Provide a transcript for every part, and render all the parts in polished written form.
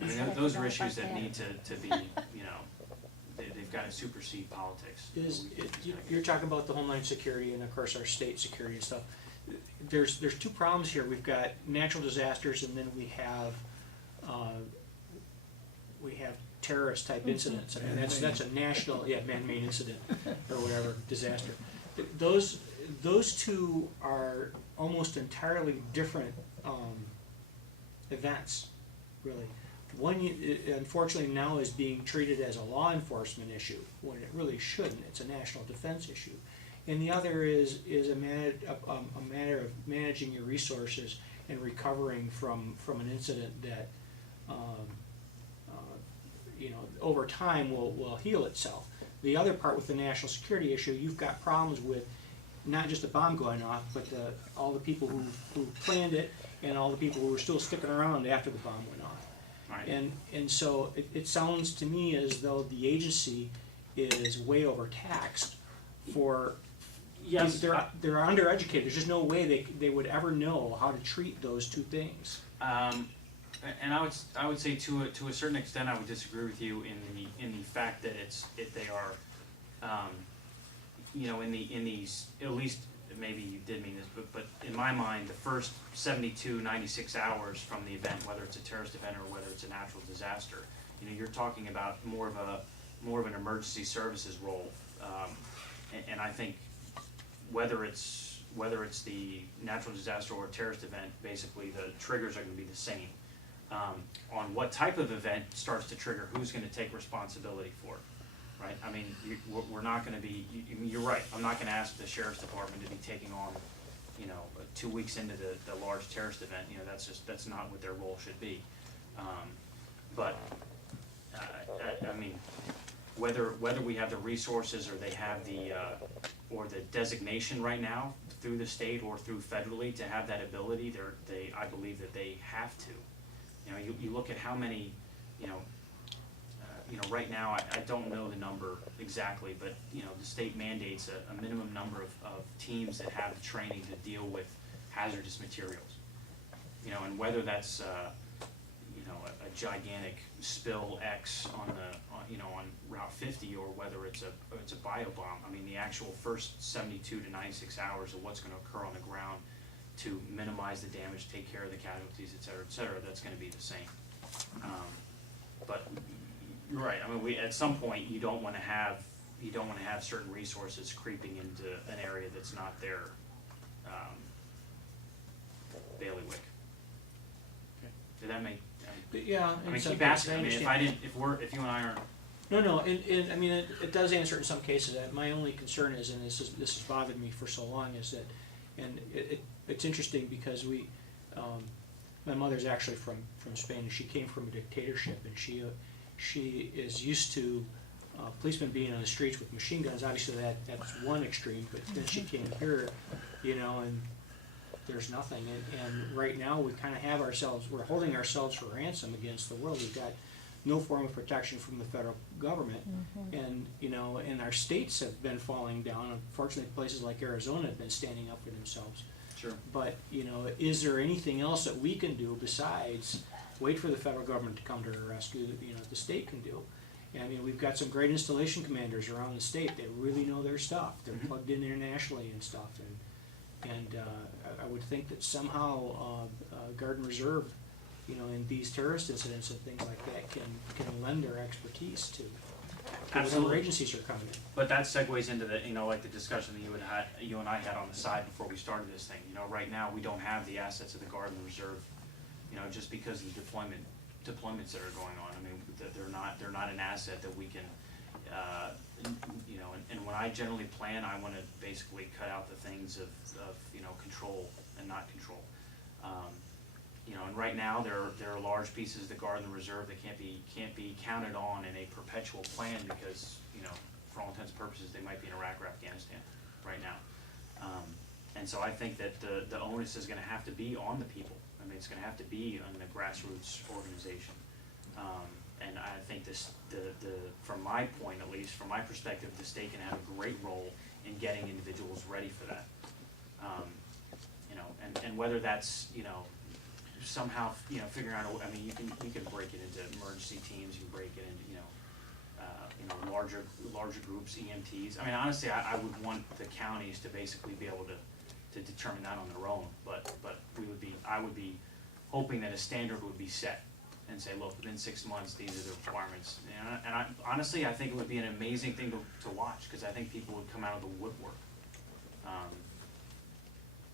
I mean, those are issues that need to be, you know, they've got to supersede politics. You're talking about the Homeland Security and of course our state security and stuff. There's two problems here. We've got natural disasters and then we have terrorist type incidents. I mean, that's a national, man-made incident or whatever, disaster. Those two are almost entirely different events, really. One, unfortunately, now is being treated as a law enforcement issue when it really shouldn't. It's a national defense issue. And the other is a matter of managing your resources and recovering from an incident that you know, over time will heal itself. The other part with the national security issue, you've got problems with not just the bomb going off, but all the people who planned it and all the people who were still sticking around after the bomb went off. Right. And so it sounds to me as though the agency is way overtaxed for. Yes. They're undereducated. There's just no way they would ever know how to treat those two things. And I would say to a certain extent I would disagree with you in the fact that they are you know, in these, at least maybe you did mean this, but in my mind the first 72, 96 hours from the event, whether it's a terrorist event or whether it's a natural disaster, you know, you're talking about more of an emergency services role, and I think whether it's the natural disaster or terrorist event, basically the triggers are going to be the same. On what type of event starts to trigger, who's going to take responsibility for it, right? I mean, we're not going to be, you're right, I'm not going to ask the sheriff's department to be taking on, you know, 2 weeks into the large terrorist event, you know, that's not what their role should be. But, I mean, whether we have the resources or they have or the designation right now through the state or through federally to have that ability, I believe that they have to. You know, you look at how many, you know, right now I don't know the number exactly, but you know, the state mandates a minimum number of teams that have the training to deal with hazardous materials. You know, and whether that's you know, a gigantic spill X on Route 50 or whether it's a biobomb. I mean, the actual first 72 to 96 hours of what's going to occur on the ground to minimize the damage, take care of the casualties, et cetera, that's going to be the same. But you're right. I mean, at some point you don't want to have certain resources creeping into an area that's not their bailiwick. Okay. Did that make? Yeah. I mean, keep asking. I mean, if you and I aren't. No. And I mean, it does answer in some cases. My only concern is, and this has bothered me for so long, is that, and it's interesting because my mother's actually from Spain, and she came from a dictatorship, and she is used to policemen being on the streets with machine guns. Obviously, that's one extreme, but then she came here, you know, and there's nothing. And right now, we kind of we're holding ourselves for ransom against the world. We've got no form of protection from the federal government, and you know, and our states have been falling down. Unfortunately, places like Arizona have been standing up for themselves. Sure. But you know, is there anything else that we can do besides wait for the federal government to come to our rescue that, you know, the state can do? And you know, we've got some great installation commanders around the state that really know their stuff. They're plugged in internationally and stuff, and I would think that somehow Guard and Reserve, you know, in these terrorist incidents and things like that, can lend their expertise to whatever agencies are coming in. But that segues into the, you know, like the discussion that you and I had on the side before we started this thing. You know, right now we don't have the assets of the Guard and Reserve, you know, just because of the deployments that are going on. I mean, they're not an asset that we can, you know, and when I generally plan, I want to basically cut out the things of you know, control and not control. You know, and right now there are large pieces of the Guard and the Reserve that can't be counted on in a perpetual plan because, you know, for all intents and purposes they might be in Iraq or Afghanistan right now. And so I think that the onus is going to have to be on the people. I mean, it's going to have to be on the grassroots organization. And I think from my point, at least from my perspective, the state can have a great role in getting individuals ready for that. You know, and whether that's, you know, somehow, you know, figuring out, I mean, you can break it into emergency teams, you can break it into, larger groups, EMTs. I mean, honestly, I would want the counties to basically be able to determine that on their own, but I would be hoping that a standard would be set and say, look, within 6 months, these are the requirements. And honestly, I think it would be an amazing thing to watch, because I think people would come out of the woodwork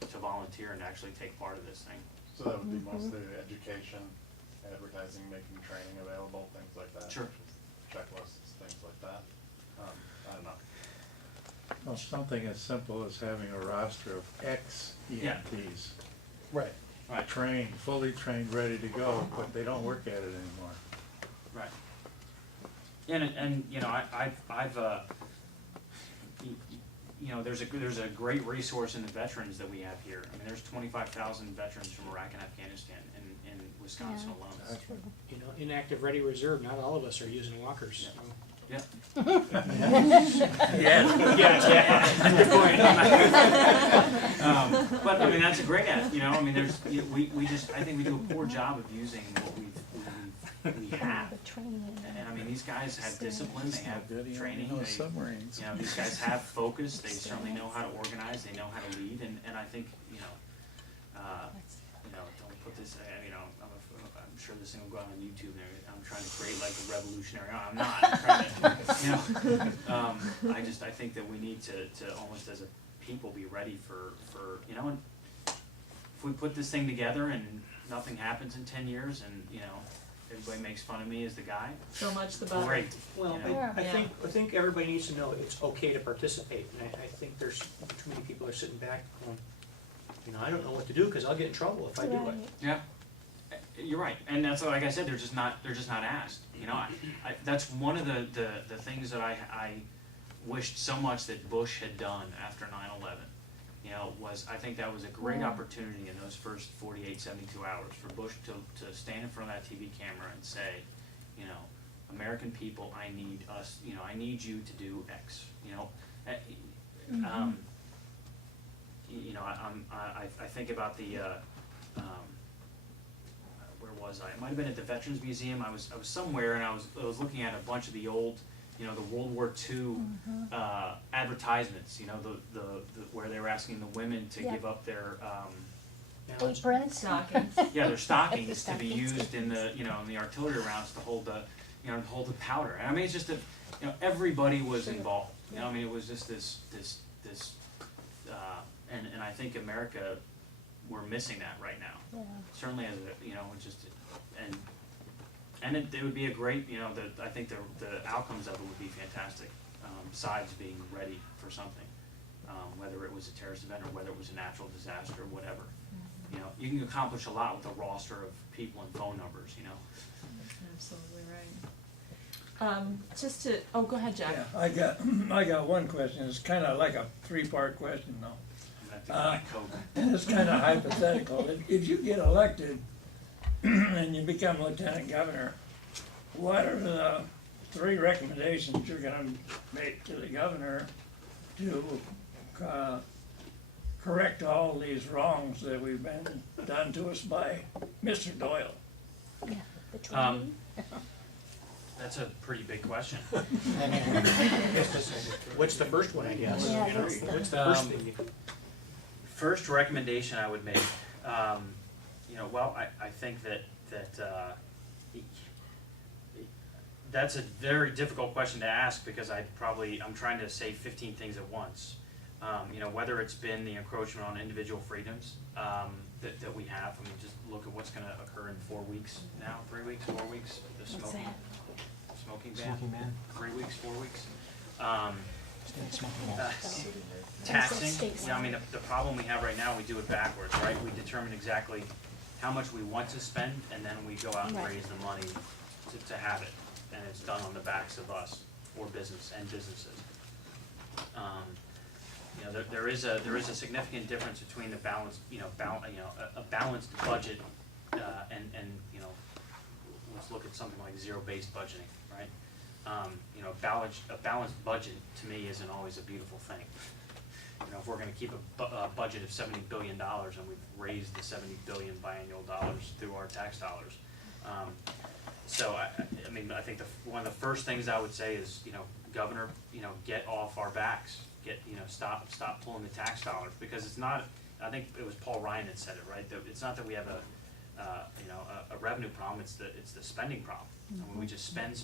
to volunteer and actually take part of this thing. So that would be mostly education, advertising, making training available, things like that. Sure. Checklists, things like that. I don't know. Well, something as simple as having a roster of ex-EMTs. Right. Right. Trained, fully trained, ready to go, but they don't work at it anymore. Right. And you know, I've you know, there's a great resource in the veterans that we have here. I mean, there's 25,000 veterans from Iraq and Afghanistan in Wisconsin alone. That's You know, inactive ready reserve, not all of us are using walkers. Yeah. So. Yeah. Yeah, good point. But I mean, that's a great ad, you know, I mean, we just, I think we do a poor job of using what we have. And I mean, these guys have discipline, they have training, submarines. you know, these guys have focus, they certainly know how to organize, they know how to lead, and I think, you know, don't put this, you know, I'm sure this thing will go out on YouTube, and I'm trying to create like a revolutionary, I'm not, I'm trying to, you know, I think that we need to almost as a people be ready for, you know, and if we put this thing together and nothing happens in 10 years and, you know, everybody makes fun of me as the guy, So much the better. great. Well, You know? I think everybody needs to know it's okay to participate, and I think there's too many people are sitting back going, you know, I don't know what to do, cause I'll get in trouble if I do it. Yeah, you're right, and that's like I said, they're just not asked, you know, that's one of the things that I wished so much that Bush had done after 9/11, you know, was, I think that was a great opportunity in those first 48, 72 hours for Bush to stand in front of that TV camera and say, you know, American people, I need us, you know, I need you to do X, you know, you know, I think about the, where was I? It might have been at the Veterans Museum. I was somewhere, and I was looking at a bunch of the old, you know, the World War II advertisements. You know, the where they were asking the women to give up their Aprons. Stockings. their stockings to be Stockings. used in the, you know, in the artillery rounds to hold the, you know, to hold the powder. And I mean, it's just you know, everybody was involved. You know, I mean, it was just this and I think America, we're missing that right now. Yeah. Certainly as a, you know, just, and it would be a great, you know, I think the outcomes of it would be fantastic, besides being ready for something, whether it was a terrorist event or whether it was a natural disaster or whatever. You know, you can accomplish a lot with a roster of people and phone numbers, you know. Absolutely right. Just to, oh, go ahead, Jack. Yeah, I got one question. It's kind of like a three-part question though. I'm gonna have to get my Coke. And it's kind of hypothetical. If you get elected and you become lieutenant governor, what are the 3 recommendations you're gonna make to the governor to correct all these wrongs that we've been done to us by Mr. Doyle? Yeah, the training. That's a pretty big question. What's the first one, I guess? Yeah, You know, what's the- what's the first thing? First recommendation I would make, you know, well, I think that that's a very difficult question to ask because I'm trying to say 15 things at once. You know, whether it's been the encroachment on individual freedoms that we have. I mean, just look at what's going to occur in 4 weeks now, 3 weeks, 4 weeks. The What's smoking ban. Smoking ban. 3 weeks, 4 weeks. Yeah. Taxing, you know, I mean, the problem we have right now, we do it backwards, right? We determine exactly how much we want to spend, and then we go out and Right. raise the money to have it, and it's done on the backs of us, or business and businesses. You know, there is a significant difference between the balance, you know, a balanced budget, and, you know, let's look at something like zero-based budgeting, right? You know, a balanced budget, to me, isn't always a beautiful thing. you know, if we're gonna keep a budget of $70 billion and we've raised the 70 billion biannual dollars through our tax dollars. So I mean, I think one of the first things I would say is, you know, Governor, you know, get off our backs, stop pulling the tax dollars, because it's not, I think it was Paul Ryan that said it, right, that it's not that we have a revenue problem, it's the spending problem. I mean, we just spend.